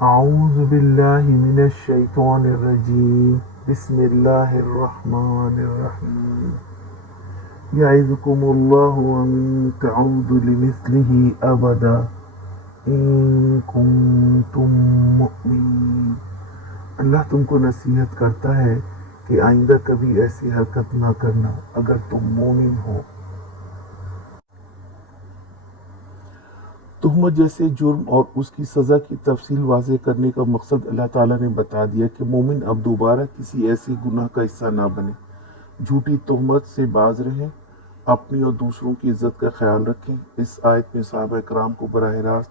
اعوذ باللہ من الشیطان الرجیم بسم اللہ الرحمن الرحیم یعظکم اللہ ان تعودوا لمثلہ ابدا ان کنتم مؤمنین۔ اللہ تم کو نصیحت کرتا ہے کہ آئندہ کبھی ایسی حرکت نہ کرنا اگر تم مومن ہو۔ تہمت جیسے جرم اور اس کی سزا کی تفصیل واضح کرنے کا مقصد اللہ تعالیٰ نے بتا دیا کہ مومن اب دوبارہ کسی ایسے گناہ کا حصہ نہ بنے۔ جھوٹی تہمت سے باز رہیں، اپنی اور دوسروں کی عزت کا خیال رکھیں۔ اس آیت میں صحابہ کرام کو براہ راست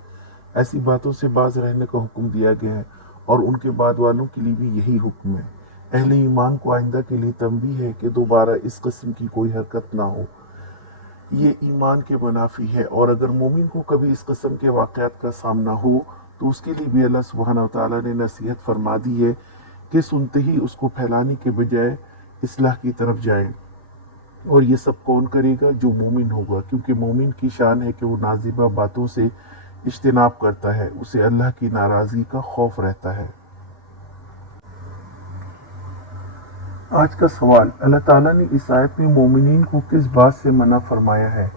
ایسی باتوں سے باز رہنے کا حکم دیا گیا ہے اور ان کے بعد والوں کے لیے بھی یہی حکم ہے۔ اہل ایمان کو آئندہ کے لیے تنبیہ ہے کہ دوبارہ اس قسم کی کوئی حرکت نہ ہو، یہ ایمان کے منافی ہے، اور اگر مومن کو کبھی اس قسم کے واقعات کا سامنا ہو تو اس کے لیے بھی اللہ سبحانہ و تعالیٰ نے نصیحت فرما دی ہے کہ سنتے ہی اس کو پھیلانے کے بجائے اصلاح کی طرف جائیں۔ اور یہ سب کون کرے گا؟ جو مومن ہوگا، کیونکہ مومن کی شان ہے کہ وہ نازیبہ باتوں سے اجتناب کرتا ہے، اسے اللہ کی ناراضگی کا خوف رہتا ہے۔ آج کا سوال، اللہ تعالیٰ نے اس آیت میں مومنین کو کس بات سے منع فرمایا ہے؟